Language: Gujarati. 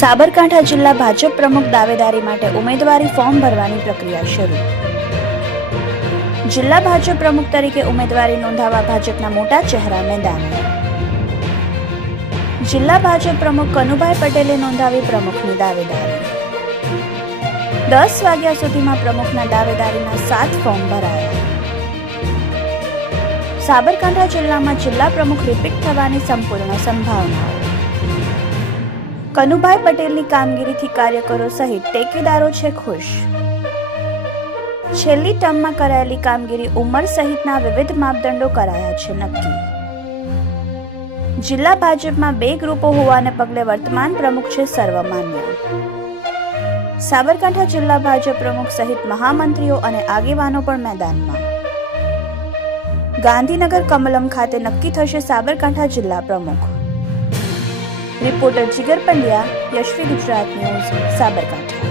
સાબરકાંઠા જિલ્લા ભાજપ પ્રમુખ દાવેદારી માટે ઉમેદવારી ફોર્મ ભરવાની પ્રક્રિયા શરૂ. જિલ્લા ભાજપ પ્રમુખ તરીકે ઉમેદવારી નોંધાવવા ભાજપના મોટા ચહેરા મેદાને. જિલ્લા ભાજપ પ્રમુખ કનુભાઈ પટેલે નોંધાવી પ્રમુખની દાવેદારી. 10 વાગ્યા સુધીમાં પ્રમુખના દાવેદારીના 7 ફોર્મ ભરાયા. સાબરકાંઠા જિલ્લામાં જિલ્લા પ્રમુખ રિપીટ થવાની સંપૂર્ણ સંભાવનાઓ. કનુભાઈ પટેલની કામગીરીથી કાર્યકરો સહિત ટેકેદારો છે ખુશ. છેલ્લી ટર્મમાં કરાયેલી કામગીરી ઉંમર સહિતના વિવિધ માપદંડો કરાયા છે નક્કી. જિલ્લા ભાજપમાં 2 ગ્રુપો હોવાને પગલે વર્તમાન પ્રમુખ છે સર્વમાન્ય. સાબરકાંઠા જિલ્લા ભાજપ પ્રમુખ સહિત મહામંત્રીઓ અને આગેવાનો પણ મેદાનમાં. ગાંધીનગર કમલમ ખાતે નક્કી થશે સાબરકાંઠા જિલ્લા પ્રમુખ. રિપોર્ટર જીગર પંડ્યા, યશવી ગુજરાત ન્યૂઝ, સાબરકાંઠા.